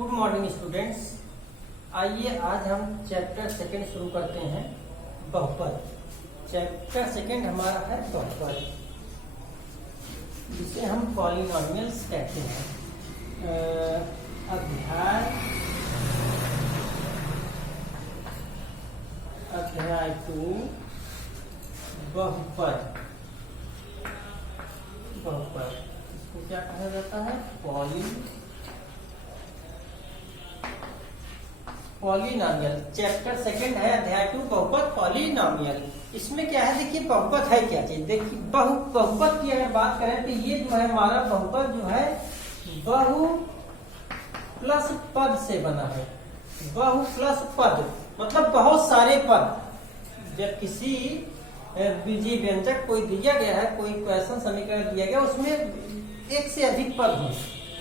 Good morning students. आइए आज हम चैप्टर सेकंड शुरू करते हैं, बहुपद। चैप्टर सेकंड हमारा है बहुपद, जिसे हम पॉलिनोमियल्स कहते हैं। अध्याय 2 बहुपद। बहुपद इसको क्या कहा जाता है? पॉलिनोमियल। चैप्टर सेकंड है अध्याय 2 बहुपद पॉलिनोमियल। इसमें क्या है, देखिए बहुपद है क्या चीज। देखिए बहुपद की अगर बात करें तो ये जो है हमारा बहुपद जो है बहु प्लस पद से बना है। बहु प्लस पद मतलब बहुत सारे पद। जब किसी बीजीय व्यंजक कोई दिया गया है, कोई क्वेश्चन समीकरण दिया गया, उसमें एक से अधिक पद हो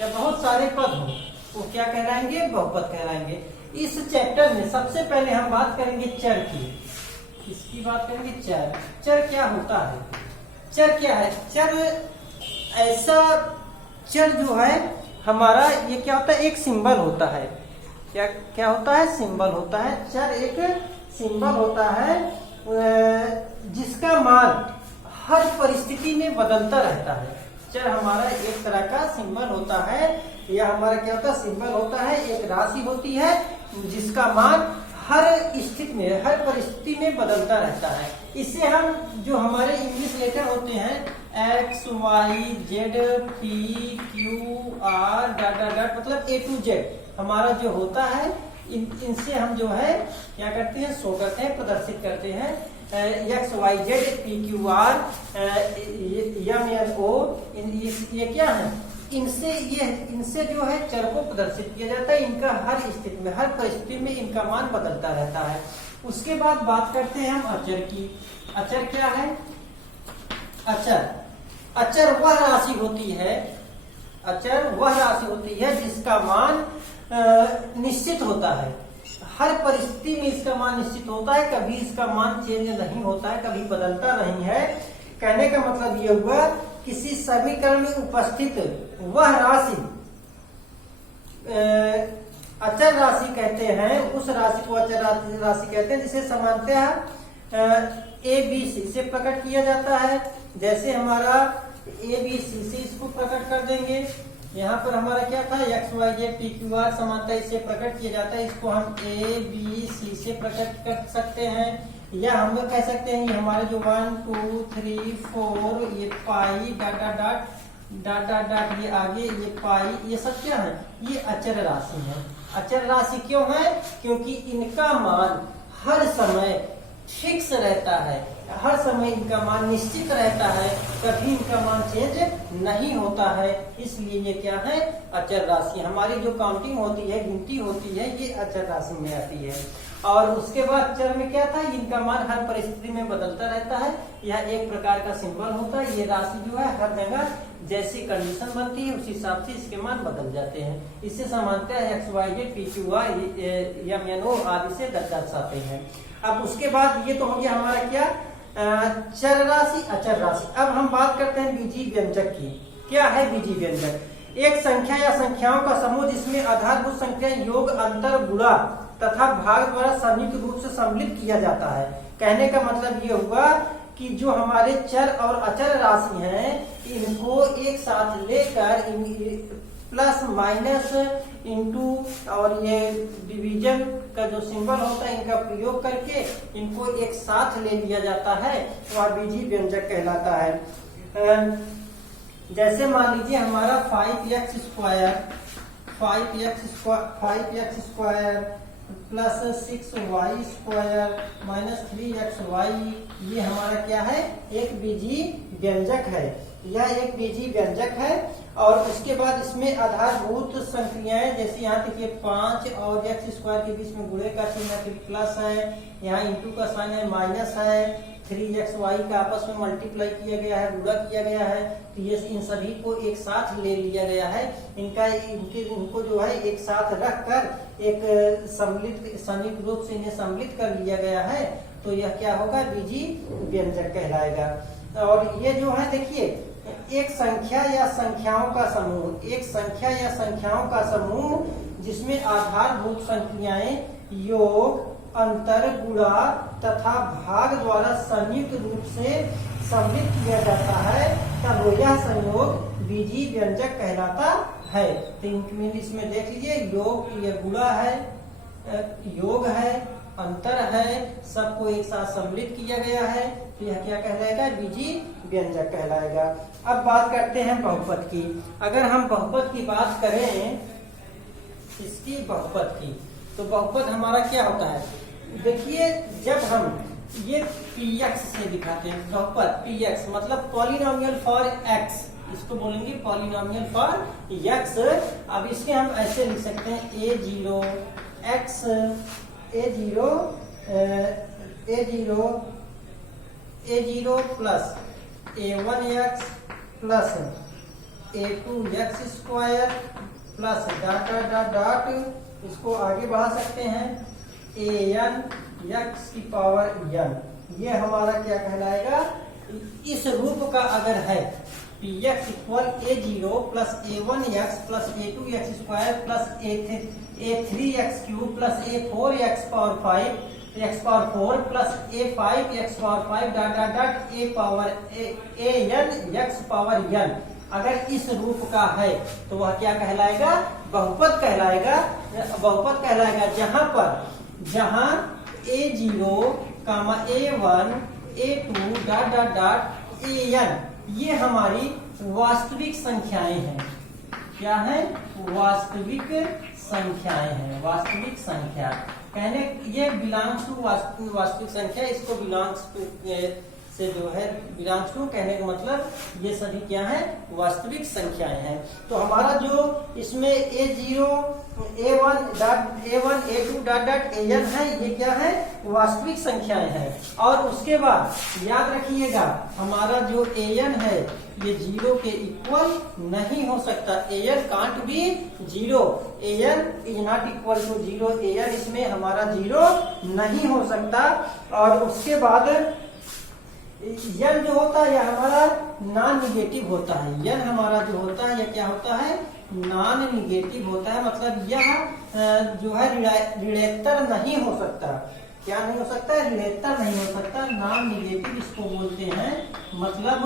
या बहुत सारे पद हो, वो क्या कहलाएंगे? बहुपद कहलाएंगे। इस चैप्टर में सबसे पहले हम बात करेंगे चर की। इसकी बात करेंगे चर। चर क्या होता है? चर क्या है? चर ऐसा चर जो है हमारा, ये क्या होता है? एक सिंबल होता है। क्या क्या होता है? सिंबल होता है। चर एक सिंबल होता है जिसका मान हर परिस्थिति में बदलता रहता है। चर हमारा एक तरह का सिंबल होता है, या हमारा क्या होता है? सिंबल होता है, एक राशि होती है जिसका मान हर स्थिति में, हर परिस्थिति में बदलता रहता है। इससे हम जो हमारे इंग्लिश लेटर होते हैं X Y Z P Q R dot dot dot, मतलब ए टू जेड हमारा जो होता है, इनसे हम जो है क्या करते हैं? शो करते हैं, प्रदर्शित करते हैं। X Y Z P Q R M N O, ये क्या है? इनसे जो है चर को प्रदर्शित किया जाता है। इनका हर स्थिति में, हर परिस्थिति में इनका मान बदलता रहता है। उसके बाद बात करते हैं हम अचर की। अचर क्या है? अचर वह राशि होती है, अचर वह राशि होती है जिसका मान निश्चित होता है। हर परिस्थिति में इसका मान निश्चित होता है, कभी इसका मान चेंज नहीं होता है, कभी बदलता नहीं है। कहने का मतलब यह हुआ, किसी समीकरण में उपस्थित वह राशि अचर राशि कहते हैं। उस राशि को अचर राशि कहते हैं, जिसे सामान्यतः ए बी सी से प्रकट किया जाता है। जैसे हमारा ए बी सी से इसको प्रकट कर देंगे। यहाँ पर हमारा क्या था? X Y Z P Q R समानता इससे प्रकट किया जाता है। इसको हम ए बी सी से प्रकट कर सकते हैं, या हम लोग कह सकते हैं ये हमारे जो 1 2 3 4 ये pi dot dot dot dot dot dot, ये आगे ये पाई, ये सब क्या है? ये अचर राशि है। अचर राशि क्यों है? क्योंकि इनका मान हर समय फिक्स रहता है, हर समय इनका मान निश्चित रहता है, कभी इनका मान चेंज नहीं होता है। इसलिए ये क्या है? अचर राशि। हमारी जो काउंटिंग होती है, गिनती होती है, ये अचर राशि में आती है। और उसके बाद चर में क्या था? इनका मान हर परिस्थिति में बदलता रहता है। यह एक प्रकार का सिंबल होता है। ये राशि जो है हर जगह जैसी कंडीशन बनती है, उस हिसाब से इसके मान बदल जाते हैं। इससे सामान्यतः X Y Z P Q R M N O आदि से दर्शाते हैं। अब उसके बाद ये तो हो गया हमारा क्या? चर राशि, अचर राशि। अब हम बात करते हैं बीजीय व्यंजक की। क्या है बीजीय व्यंजक? एक संख्या या संख्याओं का समूह जिसमें आधारभूत संख्या, योग, अंतर, गुणा तथा भाग द्वारा संयुक्त रूप से सम्मिलित किया जाता है। कहने का मतलब ये हुआ कि जो हमारे चर और अचर राशि हैं, इनको एक साथ लेकर प्लस माइनस इंटू और ये डिवीजन का जो सिंबल होता है, इनका प्रयोग करके इनको एक साथ ले लिया जाता है, वह बीजीय व्यंजक कहलाता है। जैसे मान लीजिए हमारा 5x square plus 6y square minus 3xy, ये हमारा क्या है? एक बीजीय व्यंजक है। यह एक बीजीय व्यंजक है। और उसके बाद इसमें आधारभूत संख्याएं, जैसे यहाँ देखिए 5 और x स्क्वायर के बीच में गुणे का चिन्ह है, फिर प्लस है, यहाँ इंटू का साइन है, माइनस है, 3xy का आपस में मल्टीप्लाई किया गया है, गुणा किया गया है। तो ये इन सभी को एक साथ ले लिया गया है। इनको जो है एक साथ रखकर एक संयुक्त रूप से इन्हें सम्मिलित कर लिया गया है। तो यह क्या होगा? बीजीय व्यंजक कहलाएगा। और ये जो है देखिए एक संख्या या संख्याओं का समूह, एक संख्या या संख्याओं का समूह जिसमें आधारभूत संख्याएं योग, अंतर, गुणा तथा भाग द्वारा संयुक्त रूप से सम्मिलित किया जाता है, तब यह संयोग बीजीय व्यंजक कहलाता है। तो इसमें देख लीजिए, योग ये गुणा है, योग है, अंतर है, सबको एक साथ सम्मिलित किया गया है, तो यह क्या कहलाएगा? बीजीय व्यंजक कहलाएगा। अब बात करते हैं बहुपद की। अगर हम बहुपद की बात करें, इसकी बहुपद की, तो बहुपद हमारा क्या होता है? देखिए, जब हम ये px से दिखाते हैं बहुपद, px मतलब पॉलिनोमियल फॉर x, इसको बोलेंगे पॉलिनोमियल फॉर x। अब इसके हम ऐसे लिख सकते हैं a0 x, a0 plus a1x plus a2x square plus dot dot dot, इसको आगे बढ़ा सकते हैं an x की पावर n। ये हमारा क्या कहलाएगा? इस रूप का अगर है px equal a0 plus a1x plus a2x square plus a3x cube plus a4x power 5 x power 4 plus a5x power 5 dot dot dot a power an x power n, अगर इस रूप का है तो वह क्या कहलाएगा? बहुपद कहलाएगा। बहुपद कहलाएगा जहां a0, a1, a2 dot dot dot an ये हमारी वास्तविक संख्याएं हैं। क्या है? वास्तविक संख्याएं हैं। वास्तविक संख्या कहने ये बिलोंग्स टू वास्तविक संख्या, इसको बिलोंग्स टू से जो है बिलोंग्स टू कहने का मतलब ये सभी क्या है? वास्तविक संख्याएं हैं। तो हमारा जो इसमें a0, a1 a2 dot dot an है, ये क्या है? वास्तविक संख्याएं हैं। और उसके बाद याद रखिएगा, हमारा जो an है ये 0 के इक्वल नहीं हो सकता। an कांट भी 0, an is not equal to 0, an इसमें हमारा 0 नहीं हो सकता। और उसके बाद n जो होता है यह हमारा नॉन निगेटिव होता है। n हमारा जो होता है यह क्या होता है? नॉन निगेटिव होता है, मतलब यह जो है ऋणोत्तर नहीं हो सकता। क्या नहीं हो सकता? ऋणोत्तर नहीं हो सकता। नॉन निगेटिव इसको बोलते हैं, मतलब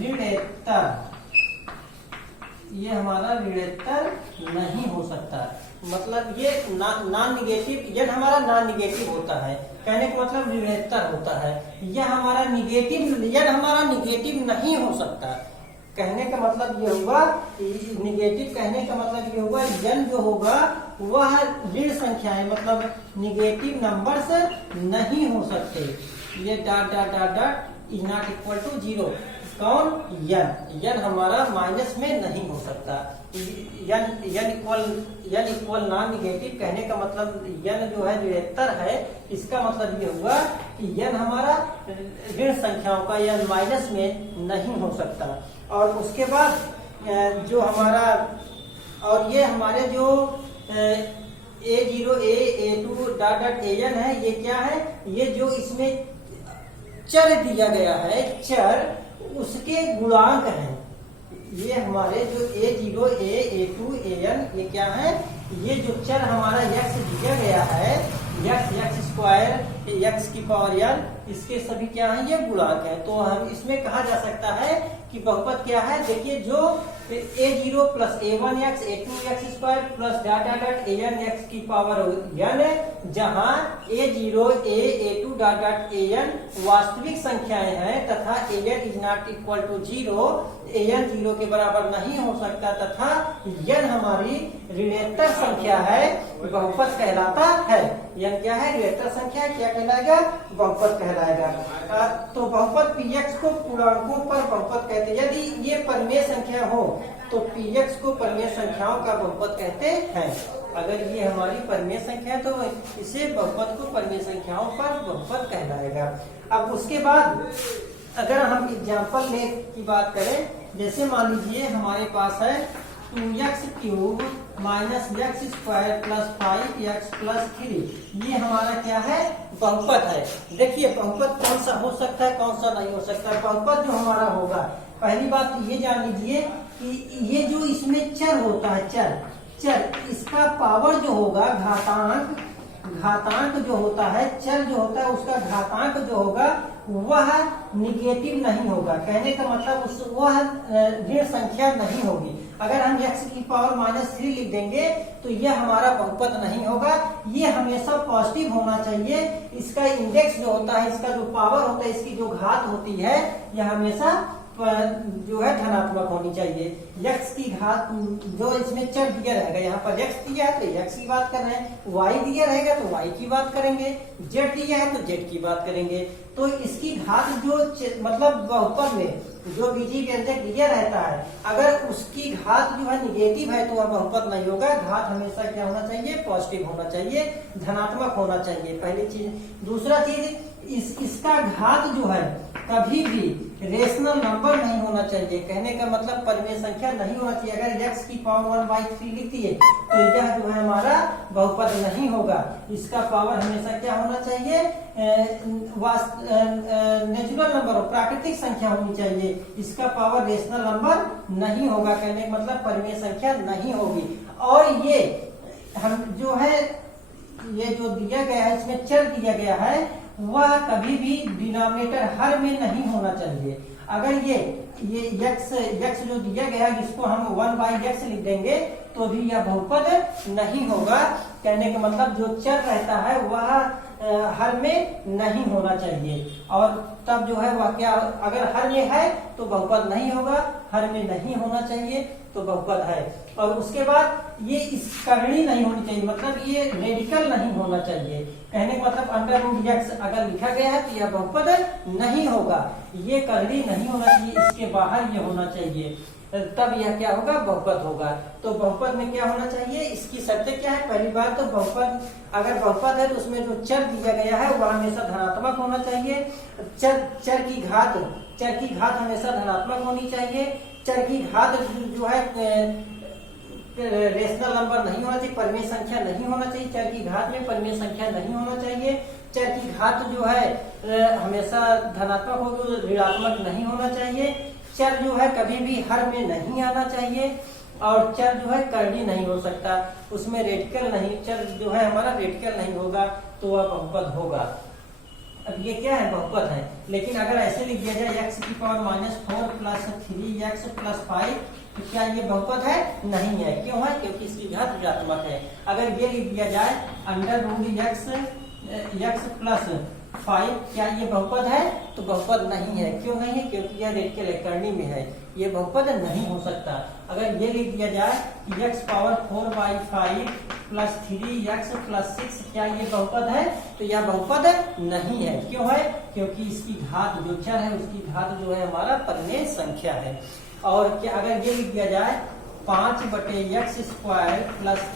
ऋणोत्तर, ये हमारा ऋणोत्तर नहीं हो सकता। मतलब ये नॉन निगेटिव, यह हमारा नॉन निगेटिव होता है, कहने का मतलब ऋणोत्तर होता है। यह हमारा निगेटिव, यह हमारा निगेटिव नहीं हो सकता। कहने का मतलब ये हुआ, निगेटिव कहने का मतलब ये हुआ, n जो होगा वह ऋण संख्याएं मतलब निगेटिव नंबर्स नहीं हो सकते। ये dot dot dot dot is not equal to 0। कौन? n हमारा माइनस में नहीं हो सकता। n इक्वल नॉन निगेटिव कहने का मतलब n जो है ऋणोत्तर है, इसका मतलब ये हुआ कि n हमारा ऋण संख्याओं का या माइनस में नहीं हो सकता। और उसके बाद जो हमारा, और ये हमारे जो a0 a2 dot dot an है, ये क्या है? ये जो इसमें चर दिया गया है, चर उसके गुणांक हैं। ये हमारे जो a0 a2 an ये क्या है? ये जो चर हमारा x दिया गया है, x स्क्वायर x की पावर n, इसके सभी क्या है? ये गुणांक है। तो हम इसमें कहा जा सकता है कि बहुपद क्या है? देखिए, जो a0 plus a1x a2x square plus dot dot dot an x की पावर n है, जहां a0 a2 dot dot an वास्तविक संख्याएं हैं तथा an is not equal to 0, an 0 के बराबर नहीं हो सकता तथा n हमारी ऋणोत्तर संख्या है, बहुपद कहलाता है। n क्या है? ऋणोत्तर संख्या, क्या कहलाएगा? बहुपद कहलाएगा। तो बहुपद px को पूर्णांकों पर बहुपद कहते हैं। यदि ये परिमेय संख्या हो तो px को परिमेय संख्याओं का बहुपद कहते हैं। अगर ये हमारी परिमेय संख्या है तो इसे बहुपद को परिमेय संख्याओं पर बहुपद कहलाएगा। अब उसके बाद अगर हम एग्जाम्पल ले की बात करें, जैसे मान लीजिए हमारे पास है 2x cube minus x square plus 5x plus 3, ये हमारा क्या है? बहुपद है। देखिए, बहुपद कौन सा हो सकता है, कौन सा नहीं हो सकता। बहुपद जो हमारा होगा, पहली बात तो ये जान लीजिए कि ये जो इसमें चर होता है, चर, इसका पावर जो होगा घातांक जो होता है, चर जो होता है उसका घातांक जो होगा वह निगेटिव नहीं होगा। कहने का मतलब वह ऋण संख्या नहीं होगी। अगर हम x की पावर -3 लिख देंगे तो यह हमारा बहुपद नहीं होगा, ये हमेशा पॉजिटिव होना चाहिए। इसका इंडेक्स जो होता है, इसका जो पावर होता है, इसकी जो घात होती है, यह हमेशा जो है धनात्मक होनी चाहिए। x की घात जो इसमें चर दिया रहेगा, यहाँ पर x दिया है तो x की बात कर रहे हैं, y दिया रहेगा तो y की बात करेंगे, z दिया है तो z की बात करेंगे। तो इसकी घात जो मतलब बहुपद में जो बीजीय व्यंजक दिया रहता है, अगर उसकी घात जो है निगेटिव है तो वह बहुपद नहीं होगा। घात हमेशा क्या होना चाहिए? पॉजिटिव होना चाहिए, धनात्मक होना चाहिए, पहली चीज। दूसरा चीज, इसका घात जो है कभी भी रेशनल नंबर नहीं होना चाहिए। कहने का मतलब परिमेय संख्या नहीं होना चाहिए। अगर x की पावर 1/3 लिख दिए तो यह जो है हमारा बहुपद नहीं होगा। इसका पावर हमेशा क्या होना चाहिए? नेचुरल नंबर हो, प्राकृतिक संख्या होनी चाहिए। इसका पावर रेशनल नंबर नहीं होगा। कहने का मतलब परिमेय संख्या नहीं होगी। और ये हम जो है, ये जो दिया गया है, इसमें चर दिया गया है, वह कभी भी डिनोमिनेटर हर में नहीं होना चाहिए। अगर ये x जो दिया गया है, जिसको हम 1/x लिख देंगे तो भी यह बहुपद नहीं होगा। कहने का मतलब जो चर रहता है वह हर में नहीं होना चाहिए। और तब जो है वह क्या, अगर हर में है तो बहुपद नहीं होगा, हर में नहीं होना चाहिए तो बहुपद है। और उसके बाद ये कर्णी नहीं होनी चाहिए, मतलब ये रेडिकल नहीं होना चाहिए। कहने का मतलब √x अगर लिखा गया है तो यह बहुपद नहीं होगा, ये कर्णी नहीं होना चाहिए, इसके बाहर ये होना चाहिए, तब यह क्या होगा? बहुपद होगा। तो बहुपद में क्या होना चाहिए? इसकी शर्तें क्या है? पहली बात तो बहुपद, अगर बहुपद है तो उसमें जो चर दिया गया है वह हमेशा धनात्मक होना चाहिए। चर की घात हमेशा धनात्मक होनी चाहिए। चर की घात जो है रेशनल नंबर नहीं होना चाहिए, परिमेय संख्या नहीं होना चाहिए। चर की घात में परिमेय संख्या नहीं होना चाहिए। चर की घात जो है हमेशा धनात्मक होगी, ऋणात्मक नहीं होना चाहिए। चर जो है कभी भी हर में नहीं आना चाहिए। और चर जो है कर्णी नहीं हो सकता, उसमें रेडिकल नहीं, चर जो है हमारा रेडिकल नहीं होगा तो वह बहुपद होगा। अब ये क्या है? बहुपद है। लेकिन अगर ऐसे लिख दिया जाए x की पावर -4 + 3x + 5, तो क्या ये बहुपद है? नहीं है। क्यों है? क्योंकि इसकी घात ऋणात्मक है। अगर ये लिख दिया जाए √x + 5, क्या ये बहुपद है? तो बहुपद नहीं है। क्यों नहीं है? क्योंकि यह रेडिकल है, कर्णी में है, ये बहुपद नहीं हो सकता। अगर ये लिख दिया जाए कि x पावर 4/5 + 3x + 6, क्या ये बहुपद है? तो यह बहुपद नहीं है। क्यों है? क्योंकि इसकी घात जो चर है उसकी घात जो है हमारा परिमेय संख्या है। और क्या अगर ये लिख दिया जाए 5/x² +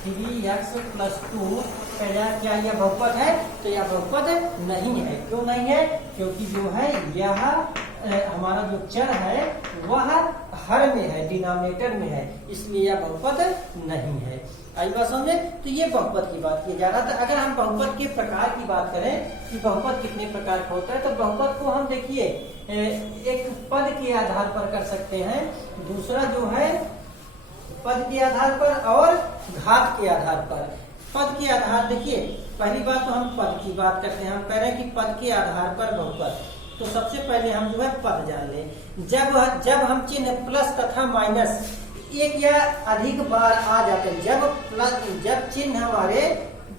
3x + 2, क्या यह बहुपद है? तो यह बहुपद नहीं है। क्यों नहीं है? क्योंकि जो है यह हमारा जो चर है वह हर में है, डिनोमिनेटर में है, इसलिए यह बहुपद नहीं है। आई बात समझे? तो ये बहुपद की बात की जा रहा था। अगर हम बहुपद के प्रकार की बात करें कि बहुपद कितने प्रकार का होता है, तो बहुपद को हम देखिए एक पद के आधार पर कर सकते हैं, दूसरा जो है पद के आधार पर और घात के आधार पर। पद के आधार, देखिए पहली बात तो हम पद की बात करते हैं, हम कह रहे हैं कि पद के आधार पर बहुपद। तो सबसे पहले हम जो है पद जान लें। जब हम चिन्ह प्लस तथा माइनस एक या अधिक बार आ जाते हैं, जब चिन्ह हमारे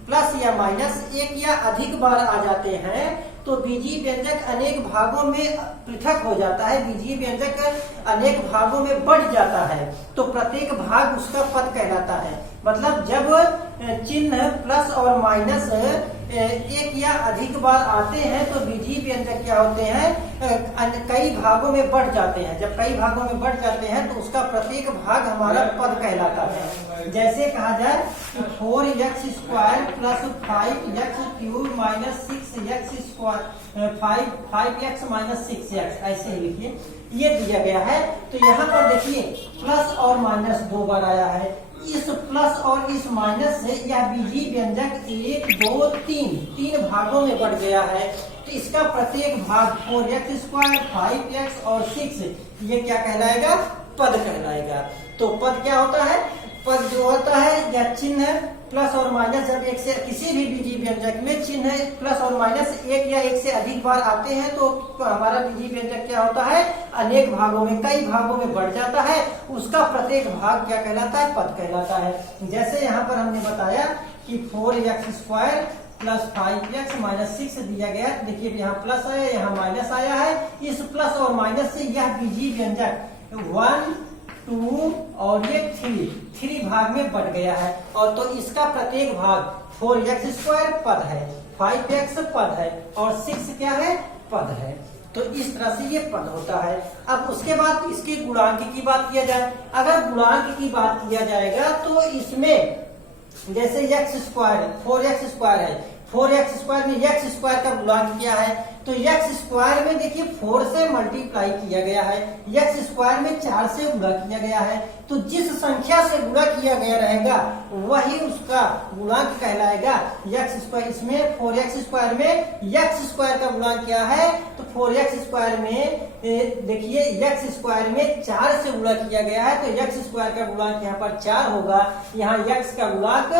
प्लस या माइनस एक या अधिक बार आ जाते हैं तो बीजीय व्यंजक अनेक भागों में पृथक हो जाता है, बीजीय व्यंजक अनेक भागों में बढ़ जाता है, तो प्रत्येक भाग उसका पद कहलाता है। मतलब जब चिन्ह प्लस और माइनस एक या अधिक बार आते हैं तो बीजीय व्यंजक क्या होते हैं? कई भागों में बढ़ जाते हैं। जब कई भागों में बढ़ जाते हैं तो उसका प्रत्येक भाग हमारा पद कहलाता है। जैसे कहा जाए 4x² + 5x³ - 6x², 5x - 6x, ऐसे ही लिखिए, ये दिया गया है। तो यहाँ पर देखिए प्लस और माइनस दो बार आया है। इस प्लस और इस माइनस से यह बीजीय व्यंजक 1, 2, 3 भागों में बढ़ गया है। तो इसका प्रत्येक भाग 4x², 5x और 6, ये क्या कहलाएगा? पद कहलाएगा। तो पद क्या होता है? पद जो होता है या चिन्ह प्लस और माइनस, जब एक से किसी भी बीजीय व्यंजक में चिन्ह प्लस और माइनस एक या एक से अधिक बार आते हैं तो हमारा बीजीय व्यंजक क्या होता है, अनेक भागों में, कई भागों में बढ़ जाता है। उसका प्रत्येक भाग क्या कहलाता है, पद कहलाता है। जैसे यहाँ पर हमने बताया कि 4x² प्लस 5x माइनस 6 दिया गया। देखिए यहाँ प्लस आया, यहाँ माइनस आया है। इस प्लस और माइनस से यह बीजीय व्यंजक 1, 2 और ये 3 भाग में बढ़ गया है। और तो इसका प्रत्येक भाग 4x² पद है, 5x पद है और 6 क्या है, पद है। तो इस तरह से ये पद होता है। अब उसके बाद इसके गुणांक की बात किया जाए। अगर गुणांक की बात किया जाएगा तो इसमें जैसे x² 4x² है, 4x² में x² का गुणांक क्या है, तो x² में देखिए 4 से मल्टीप्लाई किया गया है, x² में 4 से गुणा किया गया है। तो जिस संख्या से गुणा किया गया रहेगा वही उसका गुणांक कहलाएगा x²। इसमें 4x² में x² का गुणांक क्या है, तो 4x² में देखिए x² में 4 से गुणा किया गया है तो x² का गुणांक यहाँ पर 4 होगा, यहाँ x का गुणांक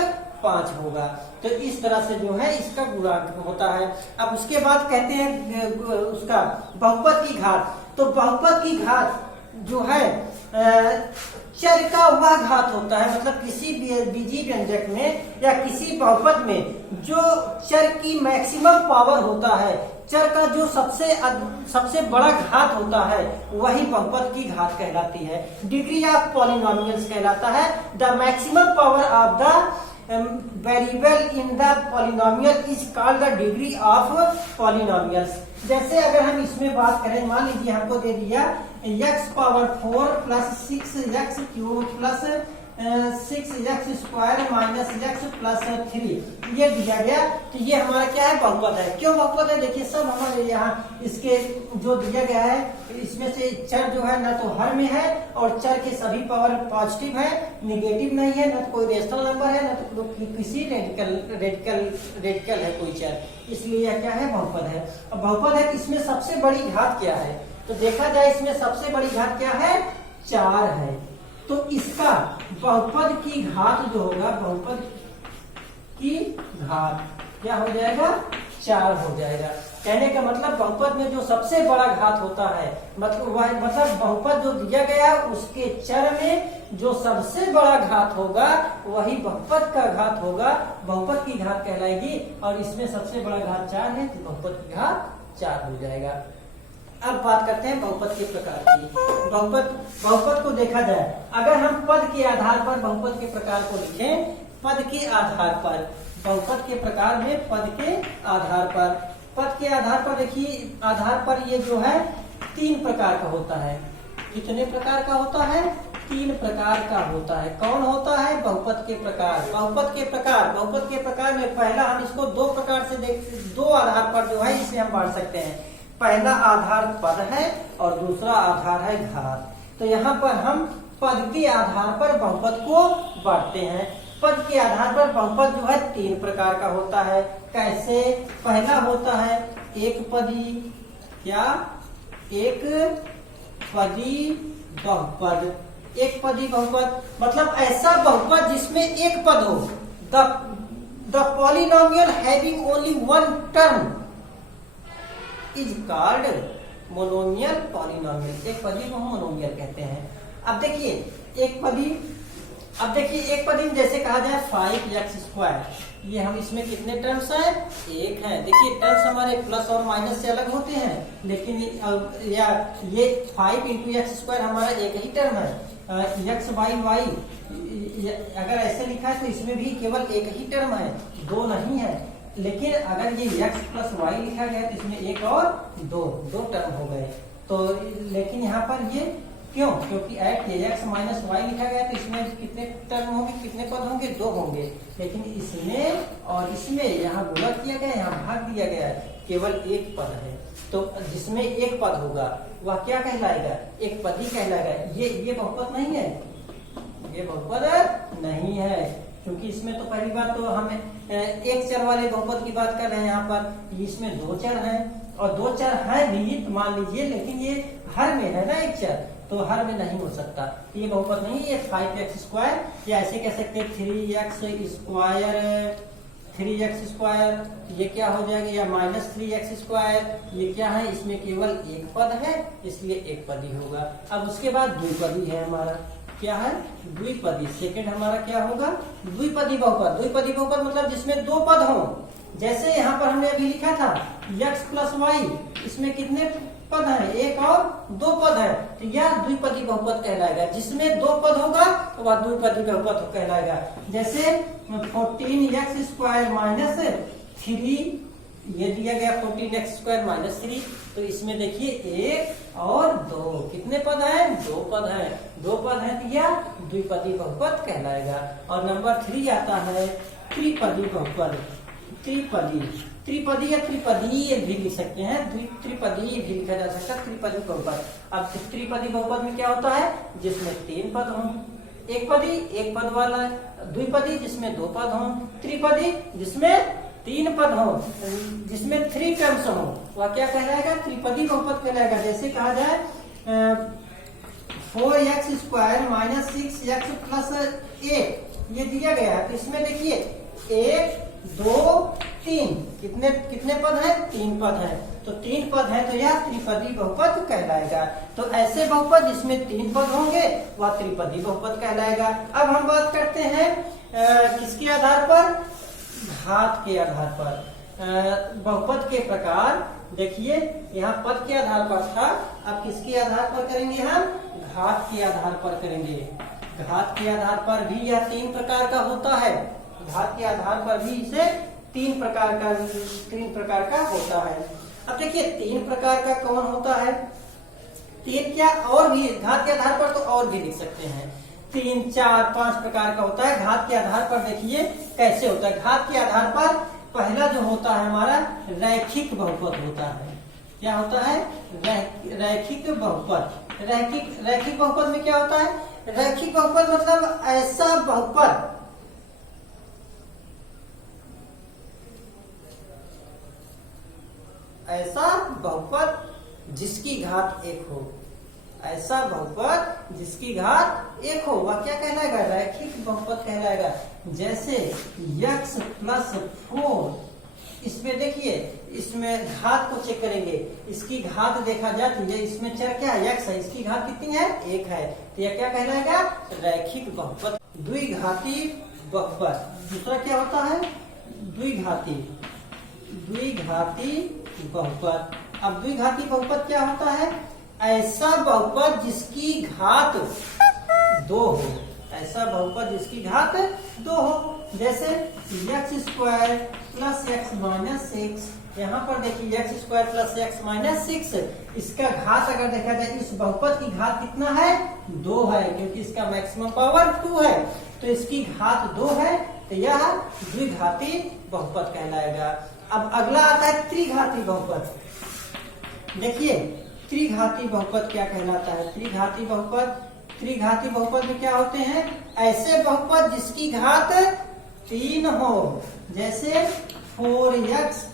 5 होगा। तो इस तरह से जो है इसका गुणांक होता है। अब उसके बाद कहते हैं उसका बहुपद की घात। तो बहुपद की घात जो है चर का वह घात होता है, मतलब किसी बीजीय व्यंजक में या किसी बहुपद में जो चर की मैक्सिमम पावर होता है, चर का जो सबसे बड़ा घात होता है वही बहुपद की घात कहलाती है। डिग्री ऑफ पॉलिनोमियल्स कहलाता है। The maximum power of the variable in the polynomial is called the degree of polynomials. जैसे अगर हम इसमें बात करें, मान लीजिए हमको दे दिया x⁴ plus 6x³ plus 6x² minus x plus 3 ये दिया गया। तो ये हमारा क्या है, बहुपद है। क्यों बहुपद है, देखिए सब हमारे यहाँ इसके जो दिया गया है इसमें से चर जो है ना तो हर में है और चर के सभी पावर पॉजिटिव है, निगेटिव नहीं है, ना तो कोई रेशनल नंबर है, ना तो किसी रेडिकल है कोई चर, इसलिए यह क्या है, बहुपद है। अब बहुपद है, इसमें सबसे बड़ी घात क्या है, तो देखा जाए इसमें सबसे बड़ी घात क्या है, 4 है। तो इसका बहुपद की घात जो होगा, बहुपद की घात क्या हो जाएगा, 4 हो जाएगा। कहने का मतलब बहुपद में जो सबसे बड़ा घात होता है, मतलब बहुपद जो दिया गया उसके चर में जो सबसे बड़ा घात होगा वही बहुपद का घात होगा, बहुपद की घात कहलाएगी। और इसमें सबसे बड़ा घात 4 है तो बहुपद की घात 4 हो जाएगा। अब बात करते हैं बहुपद के प्रकार की। बहुपद को देखा जाए, अगर हम पद के आधार पर बहुपद के प्रकार को लिखें, पद के आधार पर, बहुपद के प्रकार में पद के आधार पर देखिए, आधार पर ये जो है 3 प्रकार का होता है। कितने प्रकार का होता है, 3 प्रकार का होता है। कौन होता है, बहुपद के प्रकार। बहुपद के प्रकार में पहला हम इसको 2 प्रकार से दो आधार पर जो है इसे हम बांट सकते हैं। पहला आधार पद है और दूसरा आधार है घात। तो यहाँ पर हम पद के आधार पर बहुपद को बांटते हैं। पद के आधार पर बहुपद जो है 3 प्रकार का होता है। कैसे, पहला होता है एक पदी, क्या, एक पदी बहुपद। एक पदी बहुपद मतलब ऐसा बहुपद जिसमें एक पद हो। The polynomial having only 1 term is called monomial polynomial. एक पदी को हम मोनोमियल कहते हैं। अब देखिए एक पदी में जैसे कहा जाए 5x², ये हम इसमें कितने टर्म्स हैं, 1 है। देखिए टर्म्स हमारे प्लस और माइनस से अलग होते हैं, लेकिन ये 5 × x² हमारा एक ही टर्म है। x/y अगर ऐसे लिखा है तो इसमें भी केवल एक ही टर्म है, 2 नहीं है। लेकिन अगर ये x + y लिखा गया तो इसमें 1 और 2 टर्म हो गए। तो लेकिन यहाँ पर ये क्यों, क्योंकि x - y लिखा गया तो इसमें कितने टर्म होंगे, कितने पद होंगे, 2 होंगे। लेकिन इसमें और इसमें यहाँ गुणा किया गया, यहाँ भाग दिया गया है, केवल 1 पद है। तो जिसमें 1 पद होगा वह क्या कहलाएगा, एक पद ही कहलाएगा। ये बहुपद नहीं है, ये बहुपद नहीं है, क्योंकि इसमें तो पहली बात तो हम एक चर वाले बहुपद की बात कर रहे हैं। यहाँ पर इसमें 2 चर हैं और 2 चर हैं भी मान लीजिए, लेकिन ये हर में है ना एक चर, तो हर में नहीं हो सकता, ये बहुपद नहीं, ये 5x², या ऐसे कह सकते हैं 3x², ये क्या हो जाएगा, या -3x², ये क्या है, इसमें केवल एक पद है इसलिए एक पदी होगा। अब उसके बाद द्विपदी है हमारा, क्या है, द्विपदी। सेकंड हमारा क्या होगा, द्विपदी बहुपद। द्विपदी बहुपद मतलब जिसमें दो पद हो, जैसे यहाँ पर हमने अभी लिखा था x + y, इसमें कितने पद हैं, एक और दो पद है, तो यह द्विपदी बहुपद कहलाएगा। जिसमें दो पद होगा तो वह द्विपदी बहुपद कहलाएगा। जैसे 14x² - 3, ये दिया गया 14x² - 3, तो इसमें देखिए एक और दो, कितने पद हैं, दो पद हैं, तो यह द्विपदी बहुपद कहलाएगा। और नंबर 3 आता है त्रिपदी बहुपद। त्रिपदी या त्रिपदीय भी लिख सकते हैं, त्रिपदीय भी लिखा जा सकता है, त्रिपदी बहुपद। अब त्रिपदी बहुपद में क्या होता है, जिसमें 3 पद हों, एक पदी एक पद वाला, द्विपदी जिसमें 2 पद हों, त्रिपदी जिसमें 3 पद हों, जिसमें 3 टर्म्स हों, वह क्या कहलाएगा, त्रिपदी बहुपद कहलाएगा। जैसे कहा जाए 4x² - 6x + 8, ये दिया गया है, तो इसमें देखिए 1 2 3, कितने पद हैं, 3 पद हैं, तो 3 पद हैं, तो यह त्रिपदी बहुपद कहलाएगा। तो ऐसे बहुपद जिसमें 3 पद होंगे वह त्रिपदी बहुपद कहलाएगा। अब हम बात करते हैं किसके आधार पर, घात के आधार पर। बहुपद के प्रकार देखिए, यहाँ पद के आधार पर था, अब किसके आधार पर करेंगे, हम घात के आधार पर करेंगे। घात के आधार पर भी यह 3 प्रकार का होता है, घात के आधार पर भी इसे 3 प्रकार का होता है। अब देखिए 3 प्रकार का कौन होता है, 3 क्या, और भी घात के आधार पर तो और भी लिख सकते हैं, 3 4 5 प्रकार का होता है। घात के आधार पर देखिए कैसे होता है। घात के आधार पर पहला जो होता है हमारा रैखिक बहुपद होता है। क्या होता है, रैखिक बहुपद। रैखिक बहुपद में क्या होता है, रैखिक बहुपद मतलब ऐसा बहुपद, जिसकी घात 1 हो, ऐसा बहुपद जिसकी घात 1 हो, वह क्या कहलाएगा, रैखिक बहुपद कहलाएगा। जैसे x + 4, इसमें देखिए, इसमें घात को चेक करेंगे, इसकी घात देखा जाए तो ये इसमें चर क्या है, x है, इसकी घात कितनी है, 1 है, तो यह क्या कहलाएगा, रैखिक बहुपद। द्विघाती बहुपद, दूसरा क्या होता है, द्विघाती बहुपद। अब द्विघाती बहुपद क्या होता है, ऐसा बहुपद जिसकी घात 2 हो, ऐसा बहुपद जिसकी घात 2 हो। जैसे x² + x - 6, यहाँ पर देखिए x² + x - 6, इसका घात अगर देखा जाए, इस बहुपद की घात कितना है, 2 है, क्योंकि इसका मैक्सिमम पावर 2 है, तो इसकी घात 2 है, तो यह द्विघाती बहुपद कहलाएगा। अब अगला आता है त्रिघाती बहुपद। देखिए त्रिघाती बहुपद क्या कहलाता है, त्रिघाती बहुपद में क्या होते हैं, ऐसे बहुपद जिसकी घात 3 हो। जैसे 4x³ -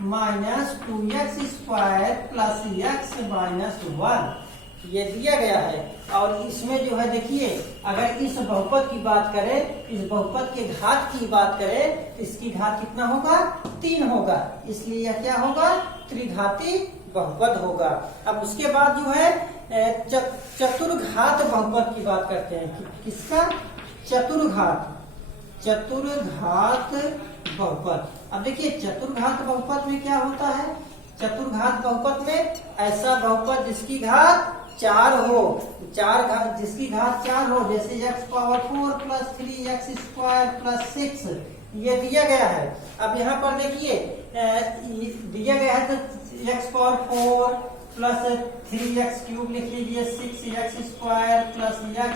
2x² + x - 1, ये दिया गया है। और इसमें जो है देखिए, अगर इस बहुपद की बात करें, इस बहुपद के घात की बात करें, तो इसकी घात कितना होगा, 3 होगा, इसलिए यह क्या होगा, त्रिघाती बहुपद होगा। अब उसके बाद जो है चतुर्घात बहुपद की बात करते हैं। किसका, चतुर्घात बहुपद। अब देखिए चतुर्घात बहुपद में क्या होता है, चतुर्घात बहुपद में ऐसा बहुपद जिसकी घात 4 हो, जिसकी घात 4 हो, जैसे x⁴ + 3x² + 6, ये दिया गया है। अब यहाँ पर देखिए दिया गया है, तो x⁴ + 3x³ लिख लीजिए, 6x² + x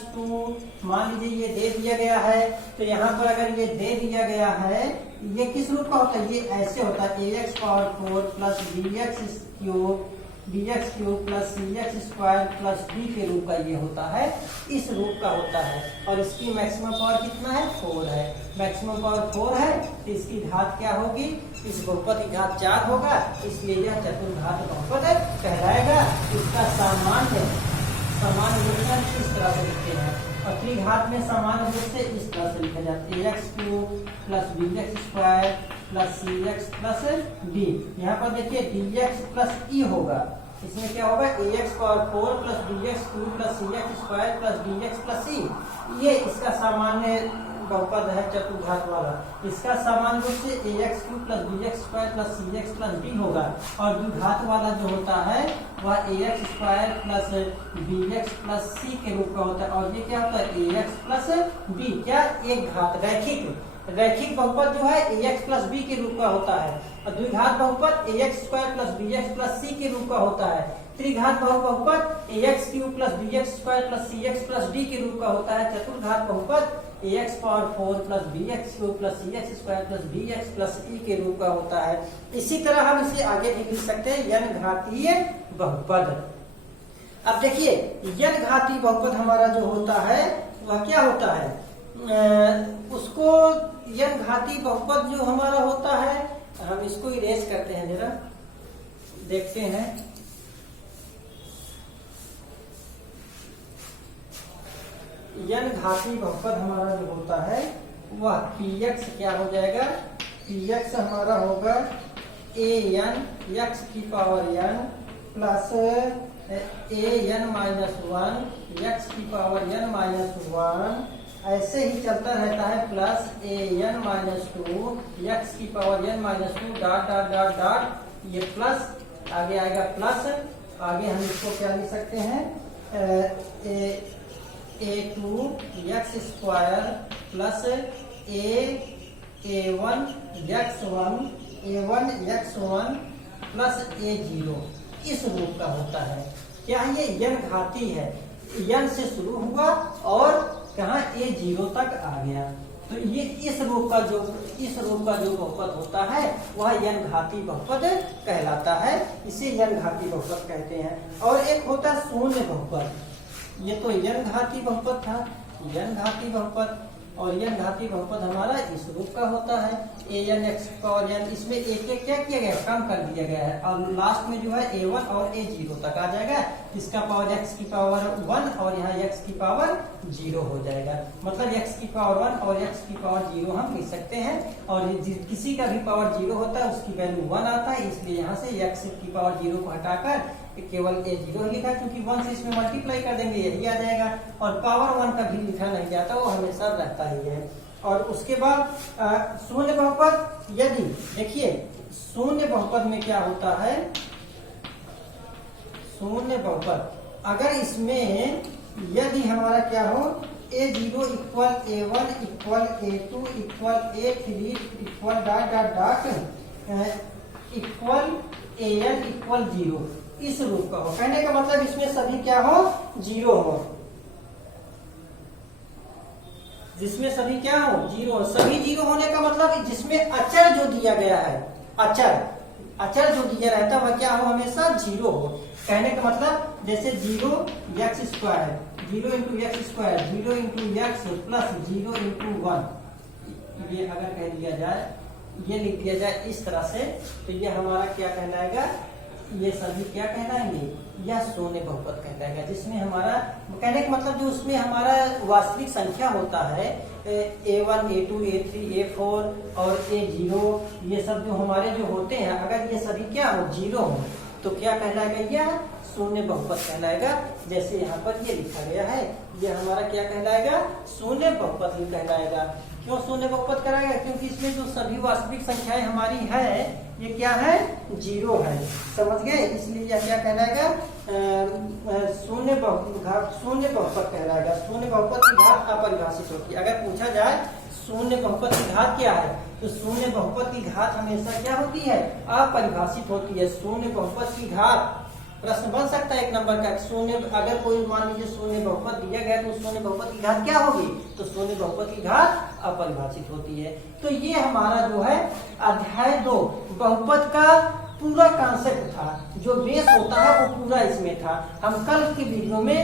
- 2, मान लीजिए ये दे दिया गया है। तो यहाँ पर अगर ये दे दिया गया है, ये किस रूप का होता है, ये ऐसे होता है, ax⁴ + bx³ B x cube plus सी एक्स स्क्वायर प्लस डी के रूप का ये होता है, इस रूप का होता है। और इसकी मैक्सिमम पावर कितना है? 4 है। मैक्सिमम पावर 4 है तो इसकी घात क्या होगी? इस बहुपद की घात 4 होगा, इसलिए यह चतुर्घात बहुपद कहलाएगा। इसका सामान्य रूप में इस तरह से लिखते हैं, और त्रिघात में सामान्य रूप से इस तरह से लिखा जाता है, X cube plus B x square plus सी एक्स प्लस डी। यहाँ पर देखिए डी एक्स प्लस ई होगा, इसमें क्या होगा? A x power 4 plus B x cube plus C x square plus d x plus e. ये इसका सामान्य बहुपद है चतुर्घात वाला। इसका सामान्य रूप से a x cube plus B x square plus C x plus d होगा, और द्विघात वाला जो होता है वह a x square plus B x plus c के रूप का होता है। और ये क्या होता है? ए एक्स प्लस बी, क्या? एक घात रैखिक बहुपद जो है ए एक्स प्लस बी के रूप का होता है, और द्विघात बहुपद a x square plus B x plus c के रूप का होता है। त्रिघात बहुपद a x cube plus B x square plus C x plus D के रूप का होता है। चतुर्घात बहुपद a x power 4 plus B x cube plus C x square plus B x plus e के रूप का होता है। इसी तरह हम इसे आगे भी लिख सकते हैं, यन घातीय बहुपद। अब देखिए यन घातीय बहुपद हमारा जो होता है वह क्या होता है? उसको यन घातीय बहुपद जो हमारा होता है, हम इसको इरेज करते हैं, जरा देखते हैं। यन घातीय बहुपद हमारा जो होता है वह px क्या हो जाएगा? px हमारा होगा a n x की power n plus a n minus 1 x की पावर n माइनस 1, ऐसे ही चलता रहता है, plus a n minus 2 x की power n minus 2 dot dot dot dot, ये प्लस आगे आएगा प्लस। आगे हम इसको क्या लिख सकते हैं? a2 x square plus a1 x1 plus a0, इस रूप का होता है। क्या ये यन घाती है? यन से शुरू हुआ और कहाँ a0 तक आ गया, तो ये इस रूप का जो बहुपद होता है वह यन घाती बहुपद कहलाता है। इसे यन घाती बहुपद कहते हैं। और एक होता है शून्य बहुपद। ये तो यन घाती बहुपद था, यन घाती बहुपद, और यन घाती बहुपद हमारा इस रूप का होता है, A N x power N. इसमें एक एक क्या किया गया? कम कर दिया गया है, और लास्ट में जो है a1 और a0 तक आ जाएगा। इसका पावर x की पावर 1 और यहाँ x की पावर 0 हो जाएगा। मतलब x की पावर 1 और x की पावर 0 हम लिख सकते हैं, और किसी का भी पावर 0 होता है उसकी वैल्यू 1 आता है, इसलिए यहाँ से x की पावर 0 को हटाकर केवल a0 लिखा, क्योंकि 1 से इसमें मल्टीप्लाई कर देंगे यही आ जाएगा। और पावर 1 का भी लिखा नहीं जाता, वो हमेशा रहता ही है। और उसके बाद शून्य बहुपद, यदि देखिए शून्य बहुपद में क्या होता है? शून्य बहुपद अगर इसमें यदि हमारा क्या हो, a0 equal a1 equal a2 equal a3 equal dot dot dot equal an equal 0, इस रूप का हो। कहने का मतलब इसमें सभी क्या हो? 0 हो। जिसमें सभी क्या हो? 0 हो। सभी 0 होने का मतलब जिसमें अचर जो दिया गया है, अचर जो दिया रहता है वह क्या हो? हमेशा 0 हो। कहने का मतलब जैसे 0 x square, 0 into x square, 0 into x plus 0 into 1, ये अगर कह दिया जाए, ये लिख दिया जाए इस तरह से, तो ये हमारा क्या कहलाएगा? ये सभी क्या कहलाएंगे? यह शून्य बहुपद कहलाएगा। जिसमें हमारा कहने का मतलब जो उसमें हमारा वास्तविक संख्या होता है, a1 a2 a3 a4 और a0, ये सब जो हमारे जो होते हैं, अगर ये सभी क्या हो? 0 हो, तो क्या कहलाएगा? यह शून्य बहुपद कहलाएगा। जैसे यहाँ पर ये लिखा गया है, ये हमारा क्या कहलाएगा? शून्य बहुपद ही कहलाएगा। क्यों शून्य बहुपद कहलाएगा? क्योंकि इसमें जो सभी वास्तविक संख्याएं हमारी है ये क्या है? 0 है। समझ गए? इसलिए यह क्या कहलाएगा? शून्य बहुपद कहलाएगा। शून्य बहुपद की घात अपरिभाषित होती है। अगर पूछा जाए शून्य बहुपद की घात क्या है, तो शून्य बहुपद की घात हमेशा क्या होती है? अपरिभाषित होती है। शून्य बहुपद की घात प्रश्न बन सकता है 1 नंबर का। शून्य, अगर कोई मान लीजिए शून्य बहुपद दिया गया तो शून्य बहुपद की घात क्या होगी? तो शून्य बहुपद की घात अपरिभाषित होती है। तो ये हमारा जो है अध्याय 2 बहुपद का पूरा कॉन्सेप्ट था, जो बेस होता है वो पूरा इसमें था। हम कल की वीडियो में